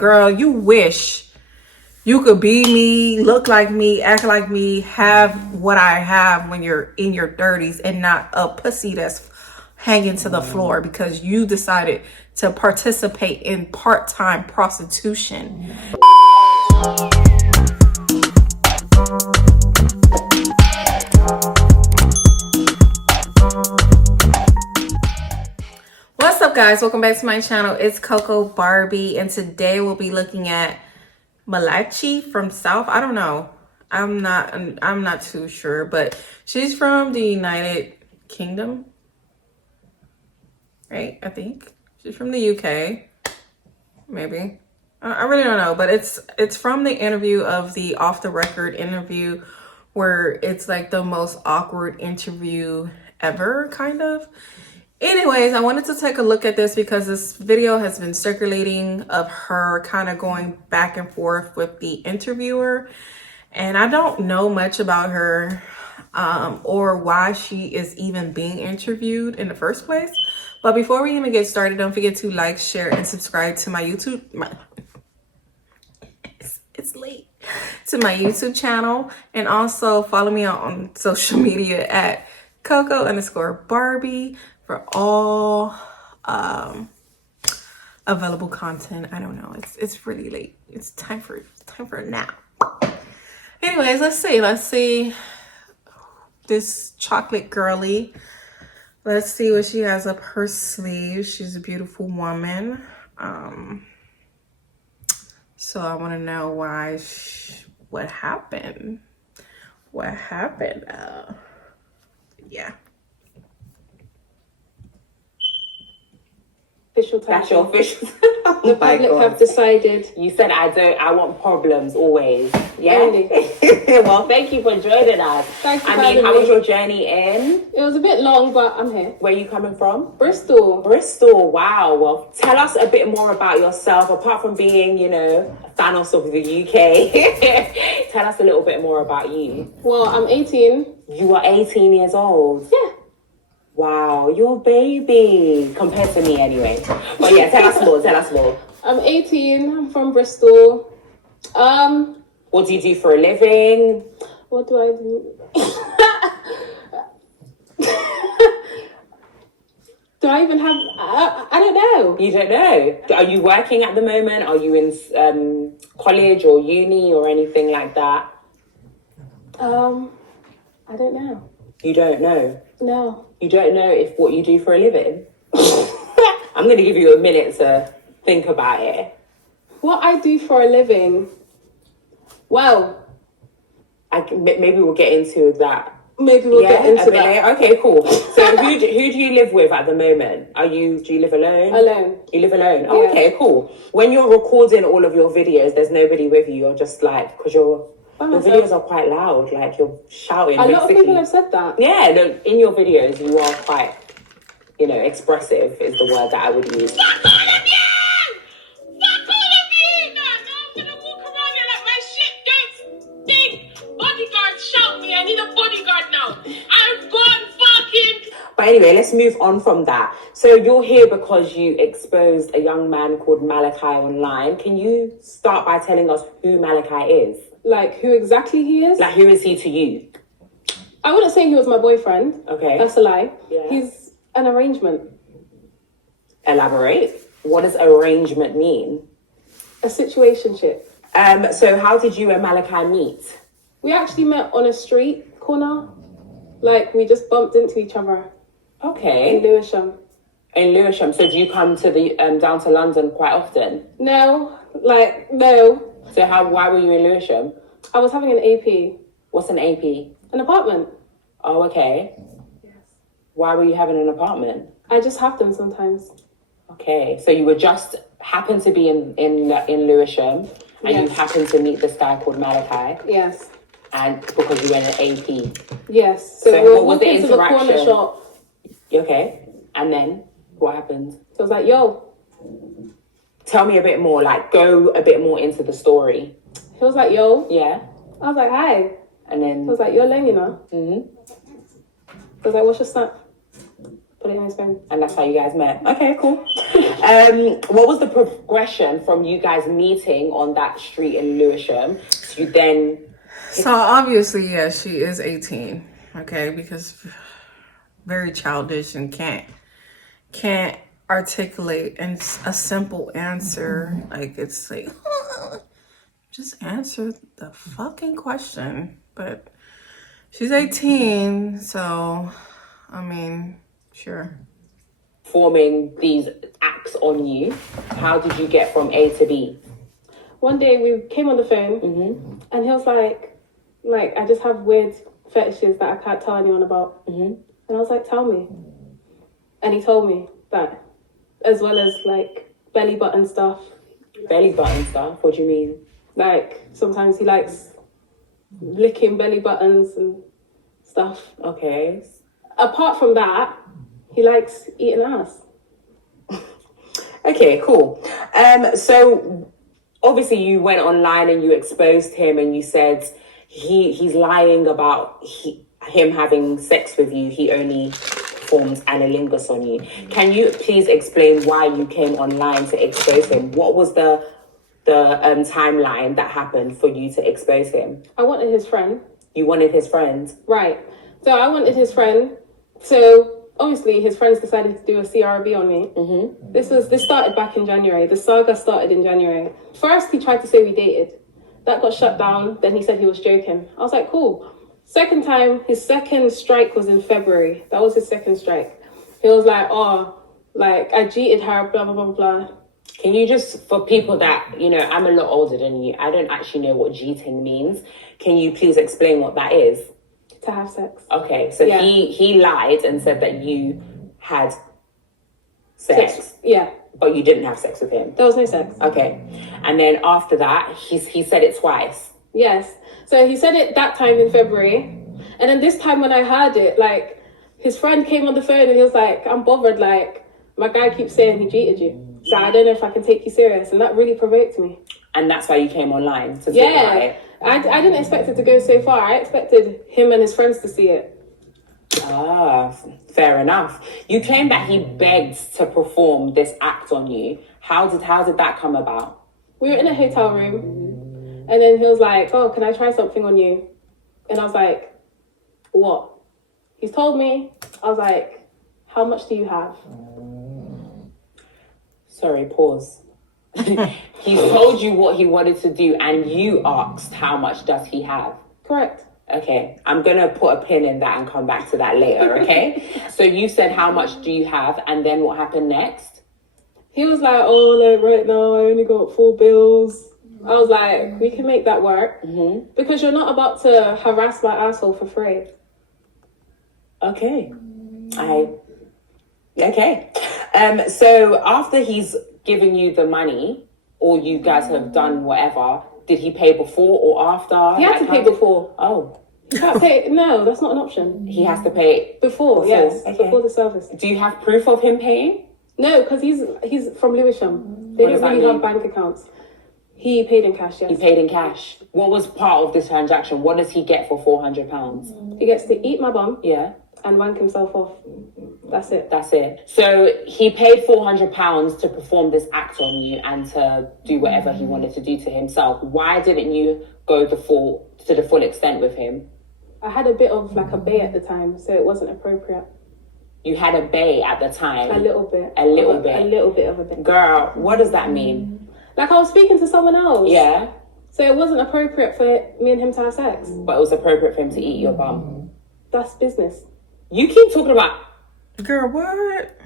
girl, you wish you could be me, look like me, act like me, have what I have when you're in your 30s and not a pussy that's hanging to the floor because you decided to participate in part-time prostitution. What's up, guys? Welcome back to my channel. It's Coco Barbie, and today we'll be looking at Malachi from South. I don't know. I'm not too sure, but she's from the United Kingdom, right? I think she's from the UK, maybe. I really don't know, but it's from the interview of the off the record interview, where it's like the most awkward interview ever, kind of. Anyways, I wanted to take a look at this because this video has been circulating of her kind of going back and forth with the interviewer. And I don't know much about her or why she is even being interviewed in the first place. But before we even get started, don't forget to like, share, and subscribe to my YouTube. It's late. To my YouTube channel. And also follow me on social media at Coco_Barbie. For all available content. I don't know. It's really late. It's time for a nap. Anyways, let's see this chocolate girly. Let's see what she has up her sleeve. She's a beautiful woman. So I want to know what happened. Yeah. That's your official. Oh the public have decided. You said I want problems always. Yeah. Only. Well, thank you for joining us. Thanks for how was your journey in? It was a bit long, but I'm here. Where are you coming from? Bristol. Wow. Well, tell us a bit more about yourself, apart from being, Thanos of the UK. Tell us a little bit more about you. Well, I'm 18. You are 18 years old. Yeah. Wow, you're a baby compared to me anyway. But yeah, tell us more. I'm 18. I'm from Bristol. What do you do for a living? What do I do? Do I even have... I don't know. You don't know? Are you working at the moment? Are you in college or uni or anything like that? I don't know. You don't know? No. You don't know if what you do for a living? I'm going to give you a minute to think about it. What I do for a living? Well... maybe we'll get into that. Maybe we'll get into that. Later. Okay, cool. So who do you live with at the moment? Do you live alone? Alone. You live alone? Oh, yeah. Okay, cool. When you're recording all of your videos, there's nobody with you. You're just like, because your videos are quite loud, like you're shouting. A lot of people have said that. Yeah, no, in your videos you are quite, expressive is the word that I would use. Fuck all of you! No, I'm gonna walk around here like my shit don't stink. Bodyguard, shout me, I need a bodyguard now. I've got fucking... But anyway, let's move on from that. So you're here because you exposed a young man called Malachi online. Can you start by telling us who Malachi is? Like, who exactly he is? Like, who is he to you? I wouldn't say he was my boyfriend. Okay. That's a lie. Yeah. He's an arrangement. Elaborate. What does arrangement mean? A situationship. So how did you and Malachi meet? We actually met on a street corner. Like, we just bumped into each other. Okay. In Lewisham. In Lewisham. So do you come to the down to London quite often? No. So why were you in Lewisham? I was having an AP. What's an AP? An apartment. Oh, okay. Yes. Why were you having an apartment? I just have them sometimes. Okay, so you were just happened to be in Lewisham, and Yes. you happened to meet this guy called Malachi. Yes. And because you were in an AP. Yes. So we were what was the walking to the corner interaction? shop. Okay, and then what happened? So I was like, yo. Tell me a bit more, like go a bit more into the story. He was like, yo. Yeah. I was like, hi. And then... I was like, you're lame, you know? Mm-hmm. I was like, what's your snap? put it in his phone. And that's how you guys met. Okay, cool. What was the progression from you guys meeting on that street in Lewisham to then... So obviously, yes, she is 18. Okay, because very childish and can't articulate and a simple answer. Like, it's like, just answer the fucking question. But she's 18, so I mean, sure. Forming these acts on you, how did you get from A to B? One day we came on the phone, and he was like, I just have weird fetishes that I can't tell anyone about. And I was like, tell me. And he told me that, as well as like belly button stuff. Belly button stuff? What do you mean? Like, sometimes he likes licking belly buttons and stuff. Okay. Apart from that, he likes eating ass. Okay, cool. So obviously you went online and you exposed him and you said he's lying about him having sex with you. He only forms analingus on you. Can you please explain why you came online to expose him? What was the timeline that happened for you to expose him? I wanted his friend. You wanted his friend? Right. So I wanted his friend. So obviously his friends decided to do a CRB on me. This started back in January. The saga started in January. First he tried to say we dated. That got shut down. Then he said he was joking. I was like, cool. Second time, his second strike was in February. That was his second strike. He was like, I cheated her, blah, blah, blah, blah. Can you just, for people that, I'm a lot older than you, I don't actually know what cheating means. Can you please explain what that is? To have sex. Okay, so Yeah. he lied and said that you had sex. Yeah. But you didn't have sex with him. There was no sex. Okay. And then after that, he said it twice. Yes. So he said it that time in February. And then this time when I heard it, like, his friend came on the phone and he was like, I'm bothered, like, my guy keeps saying he cheated you. So I don't know if I can take you serious. And that really provoked me. And that's why you came online to talk about it. I didn't expect it to go so far. I expected him and his friends to see it. Ah, fair enough. You claim that he begged to perform this act on you. How did that come about? We were in a hotel room, and then he was like, oh, can I try something on you? And I was like, what? He's told me. I was like, how much do you have? Sorry, pause. He told you what he wanted to do, and you asked how much does he have? Correct. Okay, I'm going to put a pin in that and come back to that later, okay? So you said, how much do you have? And then what happened next? He was like, right now I only got 4 bills. I was like, we can make that work. Because you're not about to harass my asshole for free. Okay. Okay. So after he's given you the money, or you guys have done whatever, did he pay before or after? He had to pay before. Oh. You can't pay. No, that's not an option. He has to pay Before, yes. Okay. Before the service. Do you have proof of him paying? No, because he's from Lewisham. They What does don't that really mean? have bank accounts. He paid in cash, yes. He paid in cash. What was part of this transaction? What does he get for £400? He gets to eat my bum Yeah. and wank himself off. That's it. That's it. So he paid £400 to perform this act on you and to do whatever he wanted to do to himself. Why didn't you go to the full extent with him? I had a bit of like a bay at the time, so it wasn't appropriate. You had a bae at the time. A little bit. A little bit. A little bit of a bit. Girl, what does that mean? Like I was speaking to someone else. Yeah. So it wasn't appropriate for me and him to have sex. But it was appropriate for him to eat your bum. That's business. You keep talking about... Girl, what?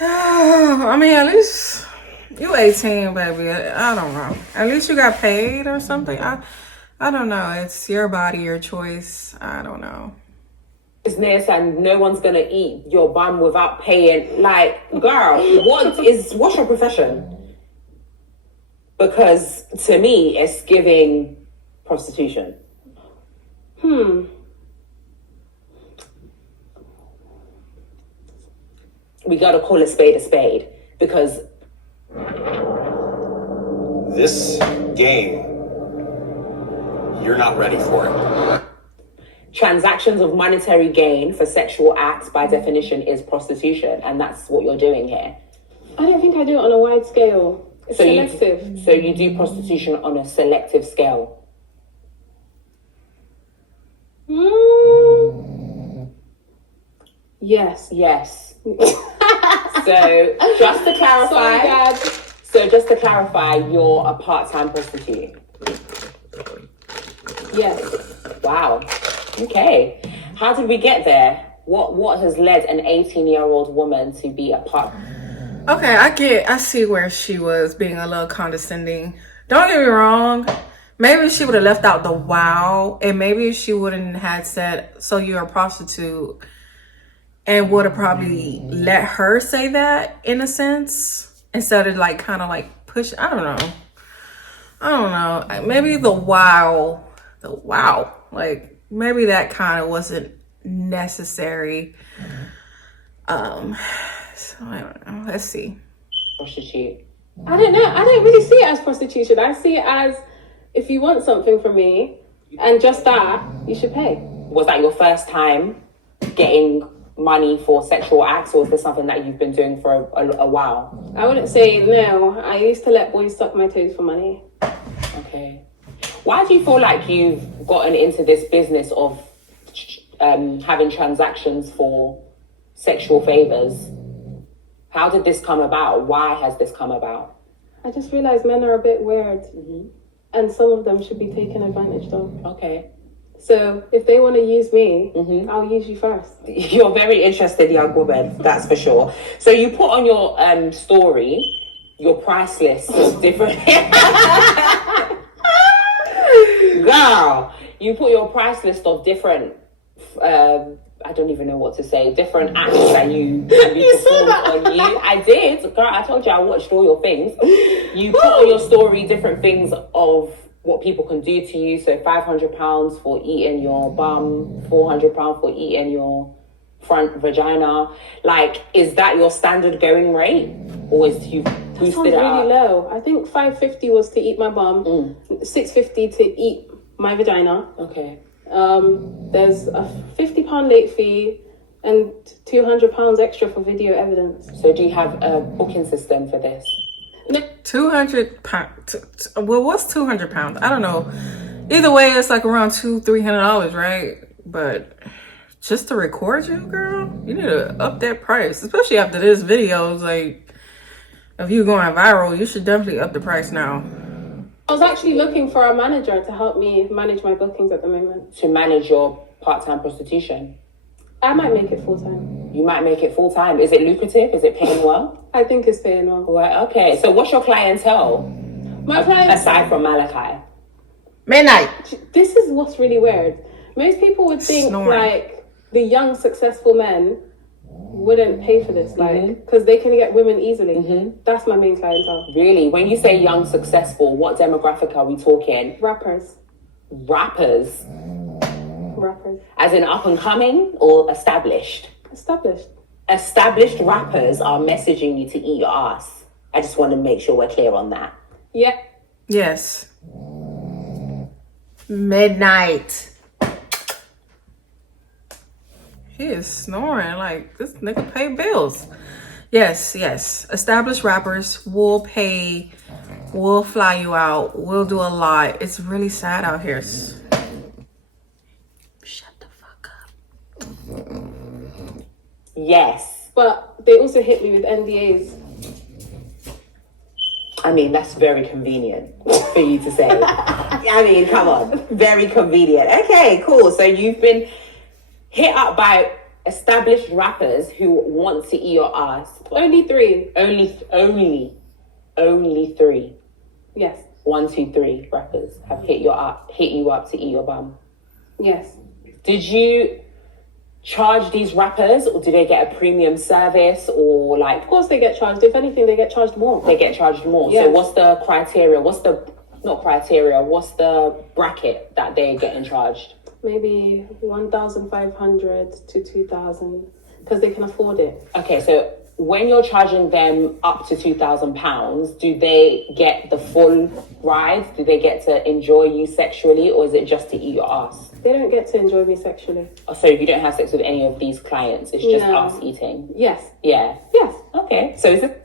I mean, at least you 18, baby. I don't know. At least you got paid or something. I don't know. It's your body, your choice. I don't know. Business and no one's gonna eat your bum without paying. Like, girl, what's your profession? Because to me, it's giving prostitution. We gotta call a spade because this game, you're not ready for it. transactions of monetary gain for sexual acts by definition is prostitution, and that's what you're doing here. I don't think I do it on a wide scale. It's selective. So you do prostitution on a selective scale. Yes. Yes. So just to clarify, Sorry, Dad. so just to clarify, you're a part-time prostitute. Yes. Wow. Okay. How did we get there? What has led an 18-year-old woman to be a part? Okay, I see where she was being a little condescending. Don't get me wrong. Maybe she would have left out the wow, and maybe she wouldn't have said, so you're a prostitute, and would have probably let her say that in a sense, instead of like kind of like push. I don't know. Maybe the wow, like maybe that kind of wasn't necessary. So I don't know. Let's see. Prostitute. I don't know. I don't really see it as prostitution. I see it as if you want something from me and just that, you should pay. Was that your first time getting money for sexual acts, or is this something that you've been doing for a while? I wouldn't say no. I used to let boys suck my toes for money. Okay. Why do you feel like you've gotten into this business of having transactions for sexual favors? How did this come about? Why has this come about? I just realized men are a bit weird, and some of them should be taken advantage of. Okay. So if they want to use me, I'll use you first. You're a very interested young woman, that's for sure. So you put on your story, your price list is different. Girl, you put your price list of different, I don't even know what to say, different acts that you performed on you. I did. Girl, I told you I watched all your things. You put on your story different things of what people can do to you. So £500 for eating your bum, £400 for eating your front vagina. Like, is that your standard going rate? Or is you boosted it up? Really low. I think $550 was to eat my bum, $650 to eat my vagina. Okay. There's a £50 late fee and £200 extra for video evidence. So do you have a booking system for this? £200. Well, what's £200? I don't know. Either way, it's like around $200-300, right? But just to record you, girl, you need to up that price, especially after this video. Like, if you're going viral, you should definitely up the price now. I was actually looking for a manager to help me manage my bookings at the moment. To manage your part-time prostitution? I might make it full-time. You might make it full-time. Is it lucrative? Is it paying well? I think it's paying well. Well, okay. So what's your clientele? My clients... Aside from Malachi. Midnight. This is what's really weird. Most people would think, like, the young, successful men wouldn't pay for this, like, because they can get women easily. That's my main clientele. Really? When you say young, successful, what demographic are we talking? Rappers. Rappers? Rappers. As in up and coming or established? Established. Established rappers are messaging you to eat your ass. I just want to make sure we're clear on that. Yeah. Yes. Midnight. He is snoring like this nigga pay bills. Yes. Established rappers will pay, will fly you out, will do a lot. It's really sad out here. Shut the fuck up. Yes. But they also hit me with NDAs. I mean, that's very convenient for you to say. I mean, come on. Very convenient. Okay, cool. So you've been hit up by established rappers who want to eat your ass. Only 3. Only 3. Yes. 1, 2, 3 rappers have hit you up to eat your bum. Yes. Did you charge these rappers, or do they get a premium service, or like? Of course they get charged. If anything, they get charged more. They get charged more. Yes. So what's the criteria? What's the bracket that they're getting charged? Maybe 1,500 to 2,000 because they can afford it. Okay, so when you're charging them up to £2,000, do they get the full ride? Do they get to enjoy you sexually, or is it just to eat your ass? They don't get to enjoy me sexually. Oh, so you don't have sex with any of these clients. It's just No. us eating. Yes. Yeah. Yes. Okay. So is it?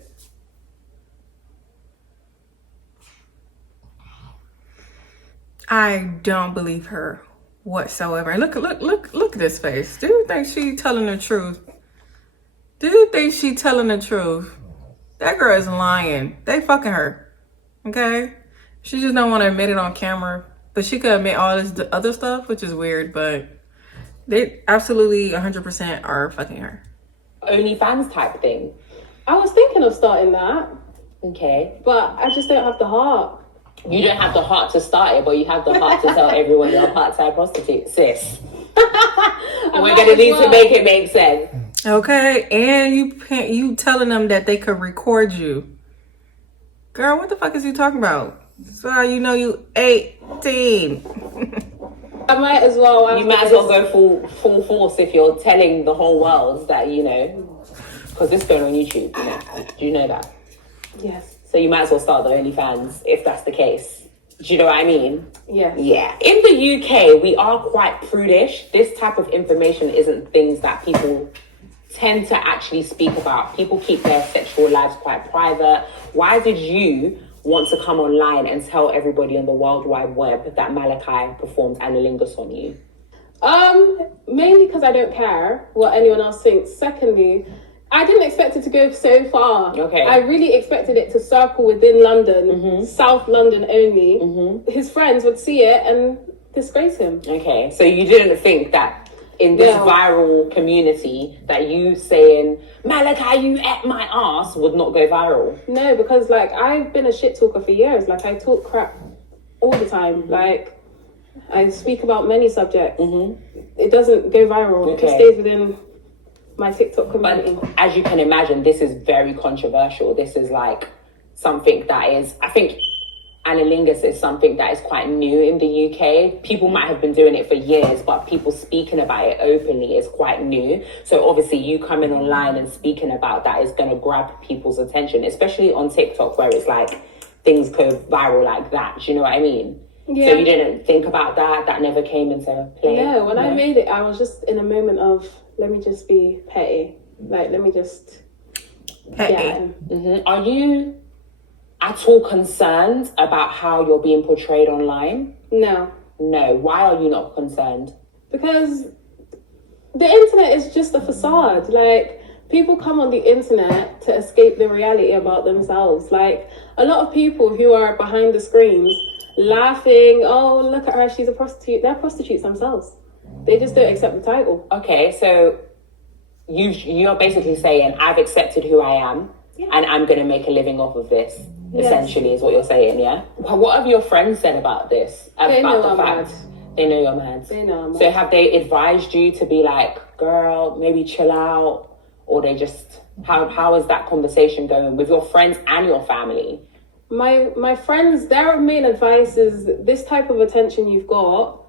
I don't believe her whatsoever. Look at this face. Do you think she telling the truth? Do you think she telling the truth? That girl is lying. They fucking her. Okay? She just don't want to admit it on camera. But she could admit all this other stuff, which is weird, but they absolutely 100% are fucking her. OnlyFans type thing. I was thinking of starting that, Okay. but I just don't have the heart. You don't have the heart to start it, but you have the heart to tell everyone you're a part-time prostitute. Sis. We're going to need to make it make sense. Okay? And you telling them that they could record you. Girl, what the fuck is you talking about? So how you know you 18? I might as well. You might as well go full force if you're telling the whole world that, you know, because this is going on YouTube. You know? Do you know that? Yes. So you might as well start the OnlyFans if that's the case. Do you know what I mean? Yes. Yeah. In the UK, we are quite prudish. This type of information isn't things that people tend to actually speak about. People keep their sexual lives quite private. Why did you want to come online and tell everybody on the World Wide Web that Malachi performed anilingus on you? Mainly because I don't care what anyone else thinks. Secondly, I didn't expect it to go so far. Okay. I really expected it to circle within London, South London only. His friends would see it and disgrace him. Okay, so you didn't think that in this No. viral community that you saying, Malachi, you ate my ass would not go viral? No, because like I've been a shit talker for years. Like I talk crap all the time. Like I speak about many subjects. It doesn't go viral. It just Okay. stays within my TikTok community. But as you can imagine, this is very controversial. This is like something that is, I think anilingus is something that is quite new in the UK. People might have been doing it for years, but people speaking about it openly is quite new. So obviously you coming online and speaking about that is going to grab people's attention, especially on TikTok where it's like things go viral like that. Do you know what I mean? Yeah. So you didn't think about that? That never came into play? Yeah, when I made it, I was just in a moment of, let me just be petty. Like, let me just Hey. get him. Are you at all concerned about how you're being portrayed online? No, No. Why are you not concerned? because the internet is just a facade. Like, people come on the internet to escape the reality about themselves. Like, a lot of people who are behind the screens laughing, oh, look at her, she's a prostitute. They're prostitutes themselves. They just don't accept the title. Okay, so you're basically saying I've accepted who I am and I'm going to make a living off of this. Yes. Essentially, is what you're saying, yeah. What have your friends said about this? They know About the I'm fact mad. they know you're mad. They know I'm So mad. have they advised you to be like, girl, maybe chill out, or they just how is that conversation going with your friends and your family? My friends, their main advice is this type of attention you've got,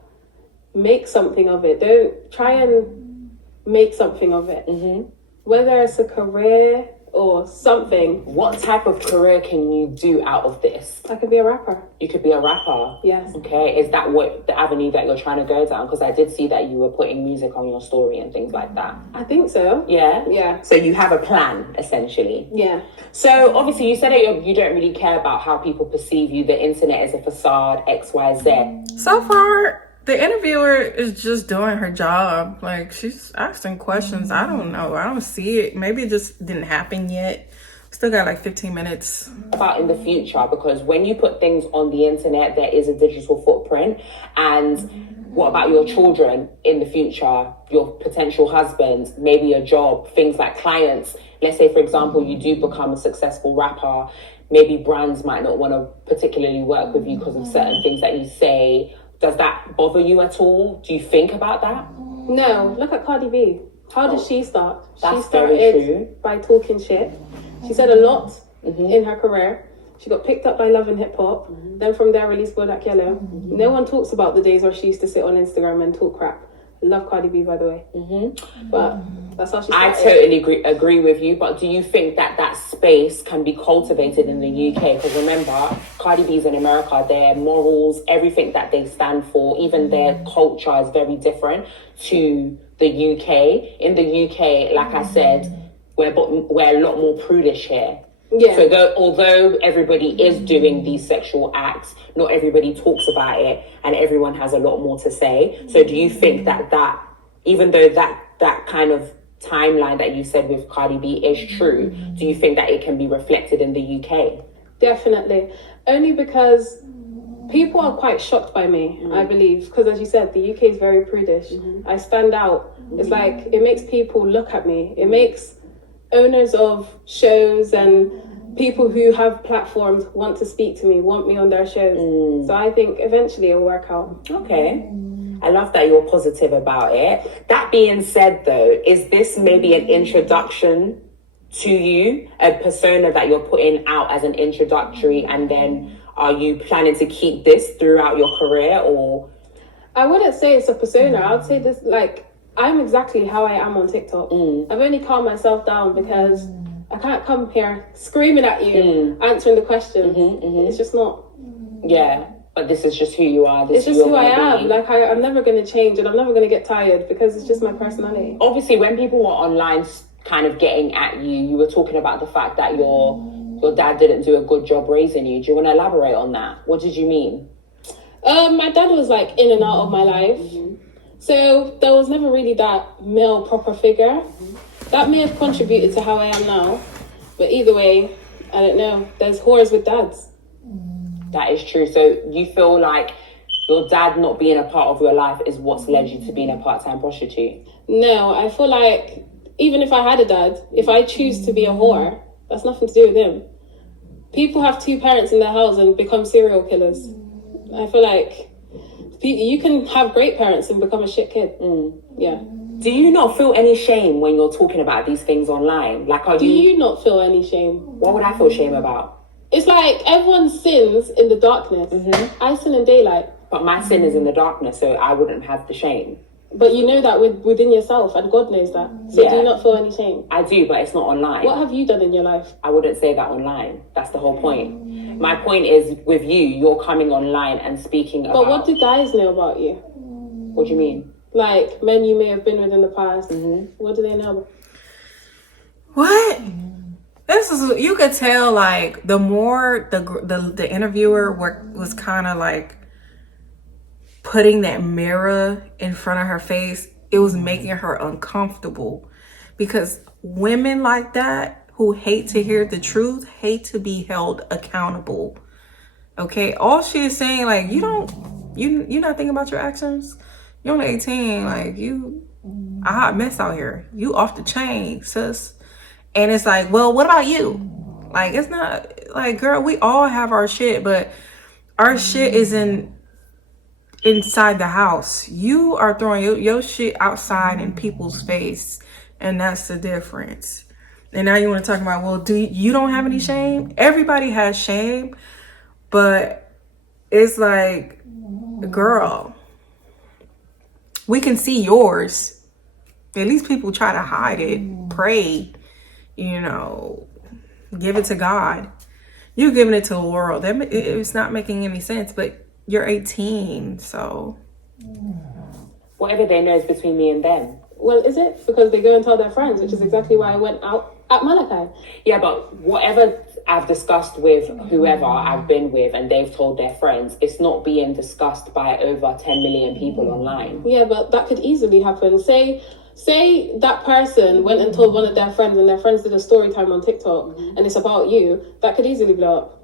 make something of it. Don't try and make something of it. Whether it's a career or something. What type of career can you do out of this? I could be a rapper. You could be a rapper. Yes. Okay, is that what the avenue that you're trying to go down? Because I did see that you were putting music on your story and things like that. I think so. Yeah? Yeah. So you have a plan, essentially. Yeah. So obviously you said that you don't really care about how people perceive you. The internet is a facade, X, Y, Z. So far, the interviewer is just doing her job. Like, she's asking questions. I don't know. I don't see it. Maybe it just didn't happen yet. Still got like 15 minutes. About in the future, because when you put things on the internet, there is a digital footprint. And what about your children in the future, your potential husband, maybe a job, things like clients? Let's say, for example, you do become a successful rapper. Maybe brands might not want to particularly work with you because of certain things that you say. Does that bother you at all? Do you think about that? No, look at Cardi B. How did she start? That's She very started true. by talking shit. She said a lot in her career. She got picked up by Love and Hip Hop. Then from there released Bodak Yellow. No one talks about the days where she used to sit on Instagram and talk crap. I love Cardi B, by the way. But that's how she I started. totally agree with you, but do you think that that space can be cultivated in the UK? Because remember, Cardi B's in America, their morals, everything that they stand for, even their culture is very different to the UK. In the UK, like I said, we're a lot more prudish here. Yeah. So although everybody is doing these sexual acts, not everybody talks about it, and everyone has a lot more to say. So do you think that even though that kind of timeline that you said with Cardi B is true, do you think that it can be reflected in the UK? Definitely. Only because people are quite shocked by me, I believe. Because as you said, the UK is very prudish. I stand out. It's like, it makes people look at me. It makes owners of shows and people who have platforms want to speak to me, want me on their shows. So I think eventually it'll work out. Okay. I love that you're positive about it. That being said, though, is this maybe an introduction to you, a persona that you're putting out as an introductory, and then are you planning to keep this throughout your career, or? I wouldn't say it's a persona. I would say this, like, I'm exactly how I am on TikTok. I've only calmed myself down because I can't come here screaming at you, answering the questions. It's just not. Yeah, but this is just who you are. This It's just is who I am. Like, I'm never going to change, and I'm never going to get tired because it's just my personality. Obviously, when people were online kind of getting at you, you were talking about the fact that your dad didn't do a good job raising you. Do you want to elaborate on that? What did you mean? My dad was like in and out of my life. So there was never really that male proper figure. That may have contributed to how I am now. But either way, I don't know. There's whores with dads. That is true. So you feel like your dad not being a part of your life is what's led you to being a part-time prostitute? No, I feel like even if I had a dad, if I choose to be a whore, that's nothing to do with him. People have two parents in their house and become serial killers. I feel like you can have great parents and become a shit kid. Yeah. Do you not feel any shame when you're talking about these things online? Like, Do you not feel any shame? What would I feel shame about? It's like everyone sins in the darkness. I sin in daylight. But my sin is in the darkness, so I wouldn't have the shame. But you know that within yourself, and God knows that. So do you not feel any shame? I do, but it's not online. What have you done in your life? I wouldn't say that online. That's the whole point. My point is, with you, you're coming online and speaking about... But what do guys know about you? What do you mean? Like, men you may have been with in the past. What do they know? What? This is, you could tell, like, the more the interviewer was kind of like putting that mirror in front of her face, it was making her uncomfortable, because women like that who hate to hear the truth hate to be held accountable. Okay, all she is saying, like, you're not thinking about your actions. You're only 18, like, you a hot mess out here. You off the chain, sis. And it's like, well, what about you? Like, it's not like, girl, we all have our shit, but our shit isn't inside the house. You are throwing your shit outside in people's face, and that's the difference. And now you want to talk about, well, you don't have any shame? Everybody has shame, but it's like, girl, we can see yours. At least people try to hide it, pray, give it to God. You're giving it to the world. It's not making any sense, but you're 18, so. Whatever they know is between me and them. Well, is it? Because they go and tell their friends, which is exactly why I went out at Malachi. Yeah, but whatever I've discussed with whoever I've been with and they've told their friends, it's not being discussed by over 10 million people online. Yeah, but that could easily happen. Say that person went and told one of their friends and their friends did a story time on TikTok and it's about you. That could easily blow up.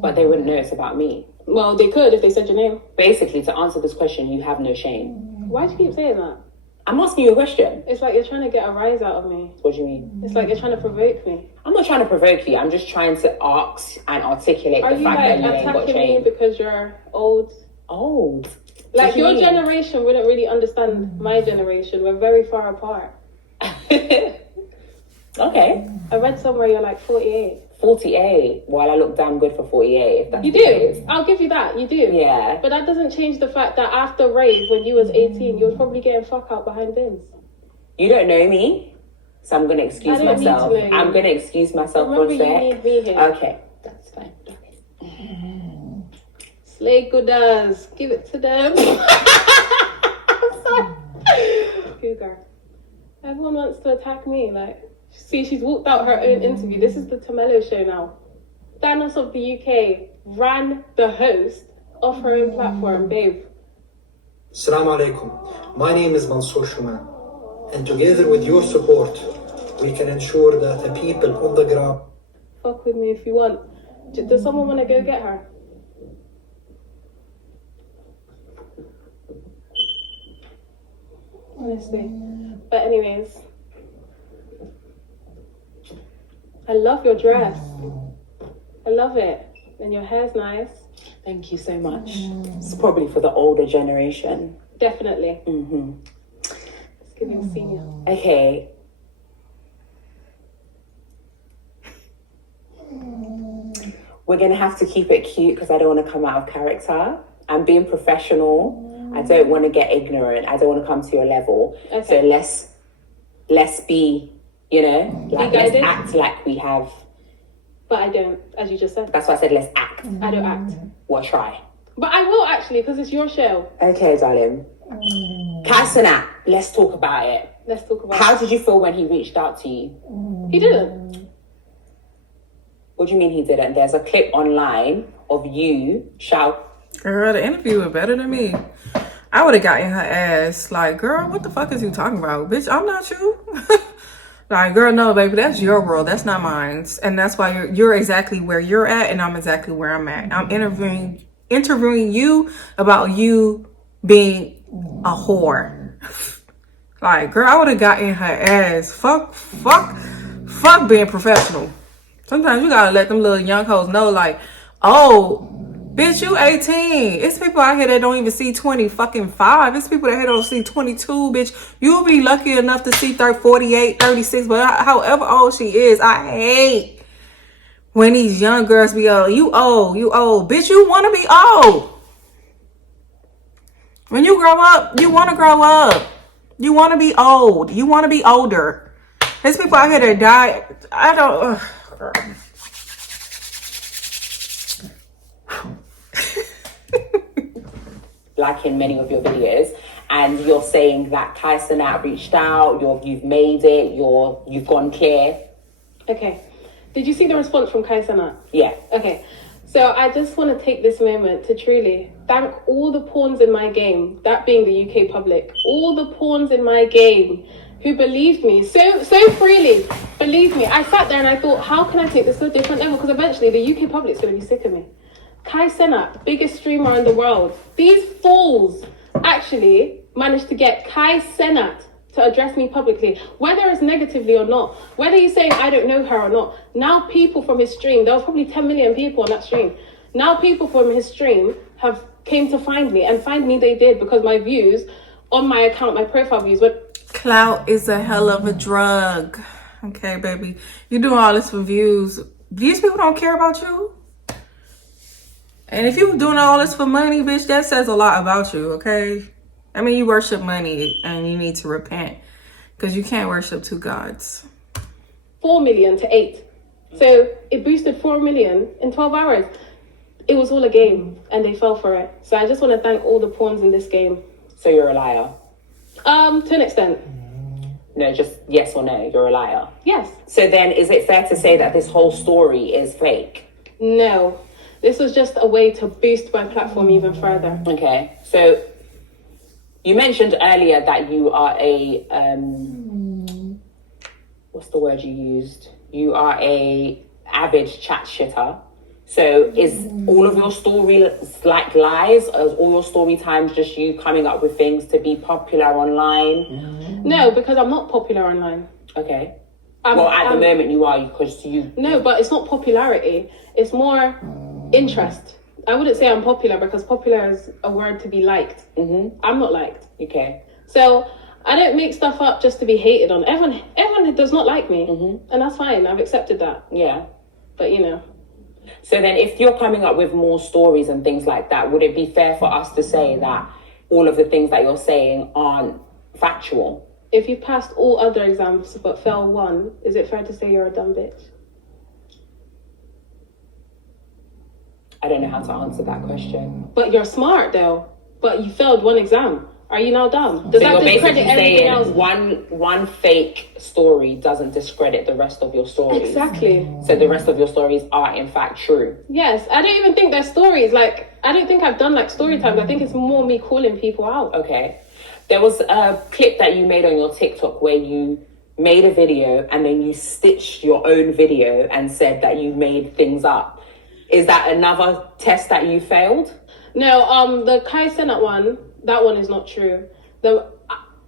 But they wouldn't know it's about me. Well, they could if they said your name. Basically, to answer this question, you have no shame. Why do you keep saying that? I'm asking you a question. It's like you're trying to get a rise out of me. What do you mean? It's like you're trying to provoke me. I'm not trying to provoke you. I'm just trying to ask and articulate the fact that you ain't got attacking me shame. because you're old? Old? Like, your generation wouldn't really understand my generation. We're very far apart. Okay. I read somewhere you're like 48. 48. Well, I look damn good for 48. If that's You the do. case. I'll give you that. You do. Yeah. But that doesn't change the fact that after rave, when you was 18, you was probably getting fuck out behind bins. You don't know me, so I'm gonna excuse I don't need to myself. know you. I'm gonna excuse myself Remember, for a you sec. need me here. Okay, that's fine. Slay gooders. Give it to them. I'm sorry. Cougar. Everyone wants to attack me. Like, see, she's walked out her own interview. This is the Tomello show now. Thanos of the UK ran the host off her own platform, babe. Assalamu alaikum. My name is Mansour Shuman, and together with your support, we can ensure that the people on the ground. Fuck with me if you want. Does someone want to go get her? Honestly. But anyways. I love your dress. I love it. And your hair's nice. Thank you so much. It's probably for the older generation. Definitely. Mm-hmm. Let's give you a senior. Okay. We're gonna have to keep it cute because I don't want to come out of character. I'm being professional. I don't want to get ignorant. I don't want to come to your level. Okay. So let's be, you know, like let's guided? act like we have. But I don't, as you just said. That's why I said let's act. I don't act. Well, try. But I will actually, because it's your show. Okay, darling. Kasanat, let's talk about it. Let's talk about How did you feel when he reached out to you? He didn't. What do you mean he didn't? There's a clip online of you shout. Girl, the interview was better than me. I would have gotten her ass. Like, girl, what the fuck is you talking about? Bitch, I'm not you. Like, girl, no, baby, that's your world. That's not mine. And that's why you're exactly where you're at, and I'm exactly where I'm at. I'm interviewing you about you being a whore. Like, girl, I would have gotten her ass. Fuck being professional. Sometimes you gotta let them little young hoes know, like, oh, bitch, you 18. It's people out here that don't even see 25. It's people that don't see 22, bitch. You'll be lucky enough to see 30, 48, 36, but however old she is, I hate when these young girls be old. You old. Bitch, you want to be old. When you grow up, you want to grow up. You want to be old. You want to be older. There's people out here that die. I don't... Like in many of your videos, and you're saying that Kai Cenat reached out, you've made it, you've gone clear. Okay. Did you see the response from Kai Cenat? Yeah. Okay. So I just want to take this moment to truly thank all the pawns in my game, that being the UK public, all the pawns in my game who believed me so freely. Believe me, I sat there and I thought, how can I take this to a different level? Because eventually the UK public's going to be sick of me. Kai Cenat, biggest streamer in the world. These fools actually managed to get Kai Cenat to address me publicly, whether it's negatively or not, whether he's saying I don't know her or not. Now people from his stream, there was probably 10 million people on that stream. Now people from his stream have came to find me, and find me they did, because my views on my account, my profile views were... Clout is a hell of a drug. Okay, baby. You doing all this for views. These people don't care about you. And if you doing all this for money, bitch, that says a lot about you, okay? I mean, you worship money and you need to repent, because you can't worship two gods. 4 million to 8. So it boosted 4 million in 12 hours. It was all a game and they fell for it. So I just want to thank all the pawns in this game. So you're a liar? To an extent. No, just yes or no, you're a liar. Yes. So then is it fair to say that this whole story is fake? No. This was just a way to boost my platform even further. Okay, so you mentioned earlier that you are a, what's the word you used? You are a avid chat shitter. So is all of your story like lies? Or is all your story times just you coming up with things to be popular online? No, because I'm not popular online. Okay. At the moment you are, because you... No, but it's not popularity. It's more interest. I wouldn't say I'm popular, because popular is a word to be liked. Mm-hmm. I'm not liked. Okay. So I don't make stuff up just to be hated on. Everyone does not like me. Mm-hmm. And that's fine. I've accepted that. Yeah. But you know. So then if you're coming up with more stories and things like that, would it be fair for us to say that all of the things that you're saying aren't factual? If you passed all other exams but failed one, is it fair to say you're a dumb bitch? I don't know how to answer that question. But you're smart though. But you failed one exam. Are you now dumb? Does So that you're discredit basically everything saying else? one fake story doesn't discredit the rest of your stories. Exactly. So the rest of your stories are in fact true. Yes, I don't even think they're stories. Like, I don't think I've done like story times. I think it's more me calling people out. Okay. There was a clip that you made on your TikTok where you made a video and then you stitched your own video and said that you made things up. Is that another test that you failed? No, the Kai Cenat one, that one is not true.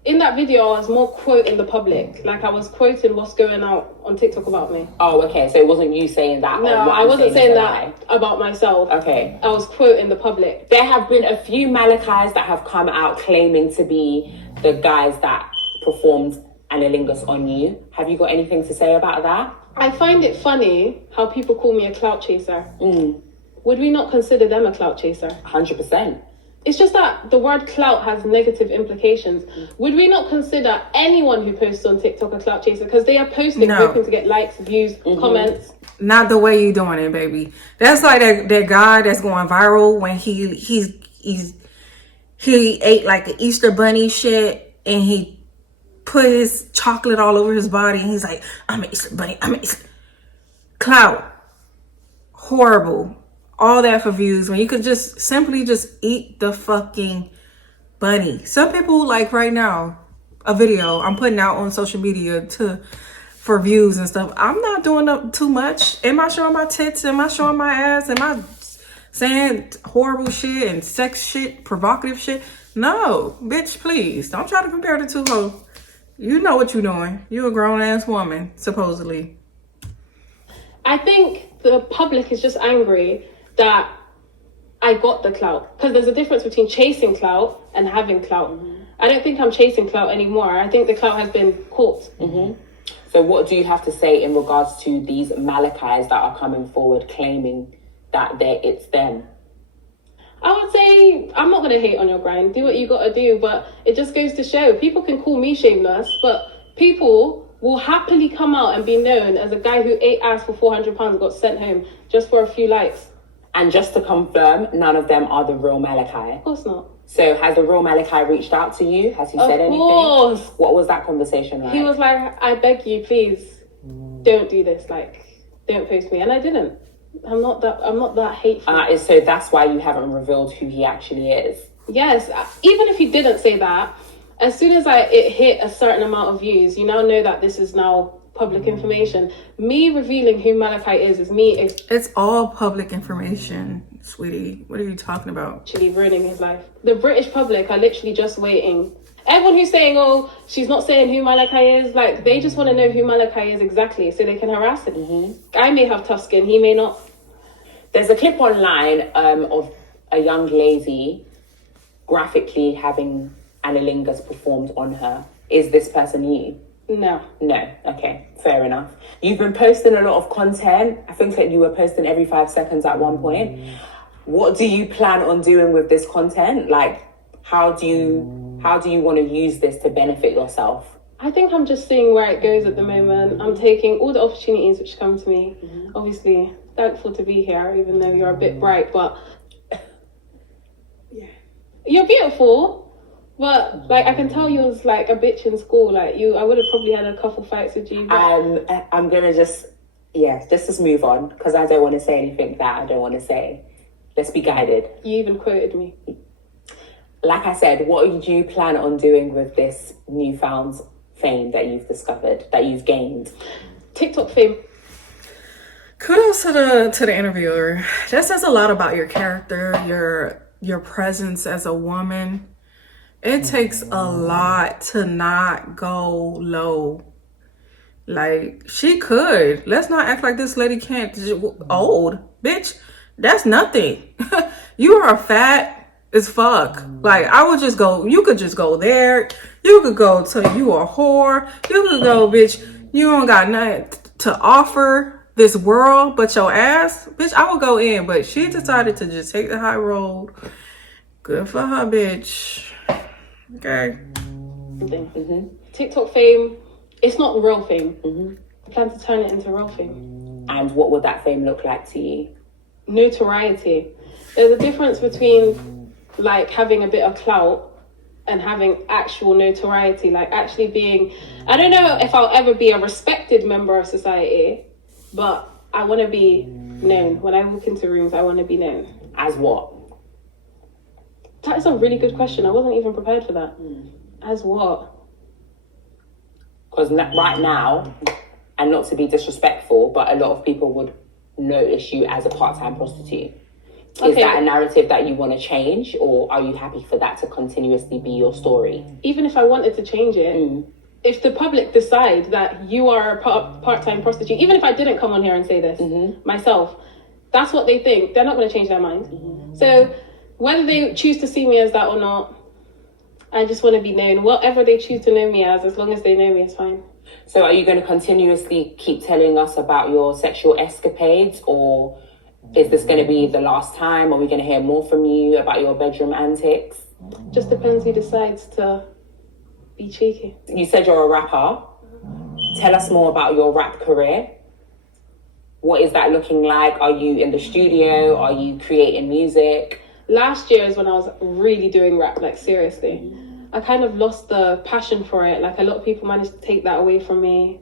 In that video, I was more quoting the public. Like, I was quoting what's going out on TikTok about me. Oh, okay. So it wasn't you saying that? No, or what I wasn't saying is a that about myself. Okay. I was quoting the public. There have been a few Malachis that have come out claiming to be the guys that performed anilingus on you. Have you got anything to say about that? I find it funny how people call me a clout chaser. Would we not consider them a clout chaser? 100%. It's just that the word clout has negative implications. Would we not consider anyone who posts on TikTok a clout chaser? Because they are posting hoping to get likes, views, comments. Not the way you doing it, baby. That's like that guy that's going viral when he ate like an Easter bunny shit and he put his chocolate all over his body and he's like, I'm an Easter bunny, I'm an Easter. Clout. Horrible. All that for views when you could just simply just eat the fucking bunny. Some people, like right now, a video I'm putting out on social media for views and stuff. I'm not doing too much. Am I showing my tits? Am I showing my ass? Am I saying horrible shit and sex shit, provocative shit? No, bitch, please. Don't try to compare the two hoes. You know what you're doing. You a grown ass woman, supposedly. I think the public is just angry that I got the clout. Because there's a difference between chasing clout and having clout. I don't think I'm chasing clout anymore. I think the clout has been caught. So what do you have to say in regards to these Malachis that are coming forward claiming that it's them? I would say, I'm not going to hate on your grind. Do what you got to do. But it just goes to show, people can call me shameless, but people will happily come out and be known as a guy who ate ass for £400 and got sent home just for a few likes. And just to confirm, none of them are the real Malachi. Of course not. So has the real Malachi reached out to you? Has he said anything? Of course. What was that conversation like? He was like, I beg you, please, don't do this. Like, don't post me. And I didn't. I'm not that hateful. So that's why you haven't revealed who he actually is. Yes, even if he didn't say that, as soon as it hit a certain amount of views, you now know that this is now public information. Me revealing who Malachi is me It's all public information, sweetie. What are you talking about? actually ruining his life. The British public are literally just waiting. Everyone who's saying, oh, she's not saying who Malachi is, like, they just want to know who Malachi is exactly so they can harass him. I may have tough skin, he may not. There's a clip online of a young lady graphically having anilingus performed on her. Is this person you? No. No. Okay, fair enough. You've been posting a lot of content. I think that you were posting every 5 seconds at one point. What do you plan on doing with this content? Like, how do you want to use this to benefit yourself? I think I'm just seeing where it goes at the moment. I'm taking all the opportunities which come to me. Obviously, thankful to be here, even though you're a bit bright, but yeah. You're beautiful. But, like, I can tell you was, like, a bitch in school. Like, I would have probably had a couple fights with you. But I'm going to just move on, because I don't want to say anything that I don't want to say. Let's be guided. You even quoted me. Like I said, what do you plan on doing with this newfound fame that you've discovered, that you've gained? TikTok fame. Kudos to the interviewer. That says a lot about your character, your presence as a woman. It takes a lot to not go low. Like, she could. Let's not act like this lady can't. Old. Bitch, that's nothing. You are fat as fuck. Like, I would just go, you could just go there. You could go to you a whore. You could go, bitch, you don't got nothing to offer. this world, but your ass, bitch, I will go in. But she decided to just take the high road. Good for her, bitch. Okay. TikTok fame, it's not real fame. I plan to turn it into real fame. And what would that fame look like to you? Notoriety. There's a difference between like having a bit of clout and having actual notoriety, like actually being, I don't know if I'll ever be a respected member of society, but I want to be known. When I walk into rooms, I want to be known. As what? That is a really good question. I wasn't even prepared for that. As what? Because right now, and not to be disrespectful, but a lot of people would notice you as a part-time prostitute. Is that a narrative that you want to change, or are you happy for that to continuously be your story? Even if I wanted to change it, if the public decide that you are a part-time prostitute, even if I didn't come on here and say this myself, that's what they think. They're not going to change their mind. So whether they choose to see me as that or not, I just want to be known. Whatever they choose to know me as long as they know me, it's fine. So are you going to continuously keep telling us about your sexual escapades, or is this going to be the last time? Are we going to hear more from you about your bedroom antics? Just depends who decides to be cheeky. You said you're a rapper. Tell us more about your rap career. What is that looking like? Are you in the studio? Are you creating music? Last year is when I was really doing rap, like seriously. I kind of lost the passion for it. Like a lot of people managed to take that away from me,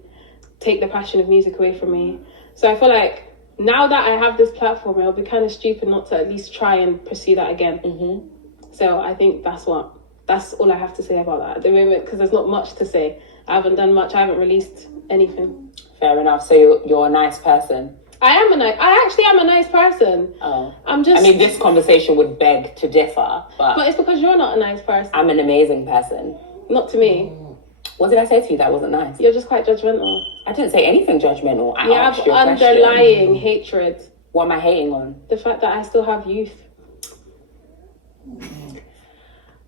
take the passion of music away from me. So I feel like now that I have this platform, it'll be kind of stupid not to at least try and pursue that again. So I think that's all I have to say about that at the moment, because there's not much to say. I haven't done much. I haven't released anything. Fair enough. So you're a nice person. I actually am a nice person. Oh. I'm just... I mean, this conversation would beg to differ, But it's because you're not a nice person. I'm an amazing person. Not to me. What did I say to you that wasn't nice? You're just quite judgmental. I didn't say anything judgmental. I You have asked you a question. underlying hatred. What am I hating on? The fact that I still have youth.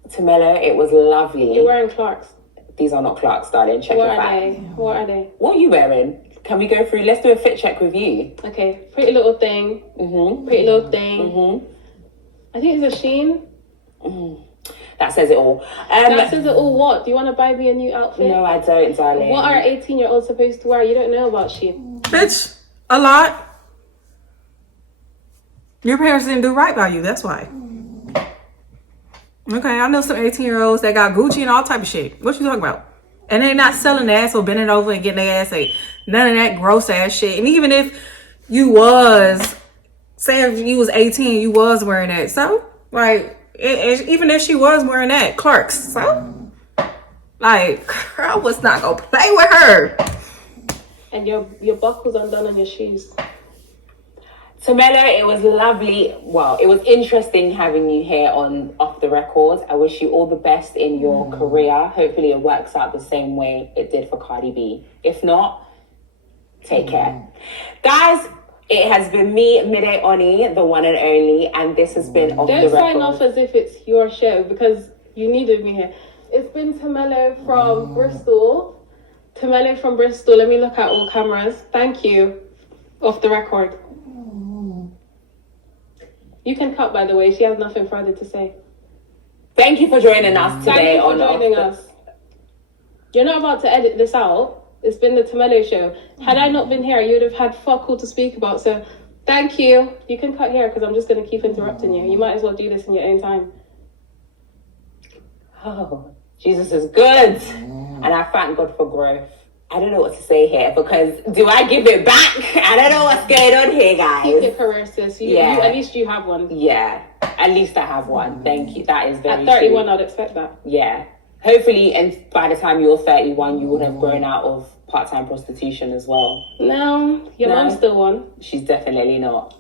Tamela, it was lovely. You're wearing Clarks. These are not Clarks, darling. Check What your are back. they? What are they? What are you wearing? Can we go through? Let's do a fit check with you. Okay, pretty little thing. Pretty little thing. I think it's a Shein. That says it all. That says it all. What? Do you want to buy me a new outfit? No, I don't, darling. What are 18-year-olds supposed to wear? You don't know about Shein. Bitch, a lot. Your parents didn't do right by you, that's why. Okay, I know some 18-year-olds that got Gucci and all type of shit. What you talking about? And they not selling ass or bending over and getting their ass ate. None of that gross ass shit. And even if you was, say if you was 18, you was wearing that. So, like, even if she was wearing that, Clarks. So, like, I was not gonna play with her. And your buckles undone on your shoes. Tamela, it was lovely. Well, it was interesting having you here on Off the Record. I wish you all the best in your career. Hopefully it works out the same way it did for Cardi B. If not, take care. Guys, it has been me, Midday Oni, the one and only, and this has been Off the Record. Don't sign off as if it's your show, because you needed me here. It's been Tamela from Bristol. Tamela from Bristol. Let me look at all cameras. Thank you. Off the Record. You can cut, by the way. She has nothing further to say. Thank you for joining us today. Thank you for joining us. You're not about to edit this out. It's been the Tamelo show. Had I not been here, you would have had fuck all to speak about. So thank you. You can cut here because I'm just going to keep interrupting you. You might as well do this in your own time. Oh, Jesus is good. And I thank God for growth. I don't know what to say here, because do I give it back? I don't know what's going on here, guys. Keep your career, sis. At least you have one. Yeah, at least I have one. Thank you. That is very At 31, true. I'd expect that. Yeah. Hopefully, and by the time you're 31, you would have grown out of part-time prostitution as well. No, your mom's still one. She's definitely not.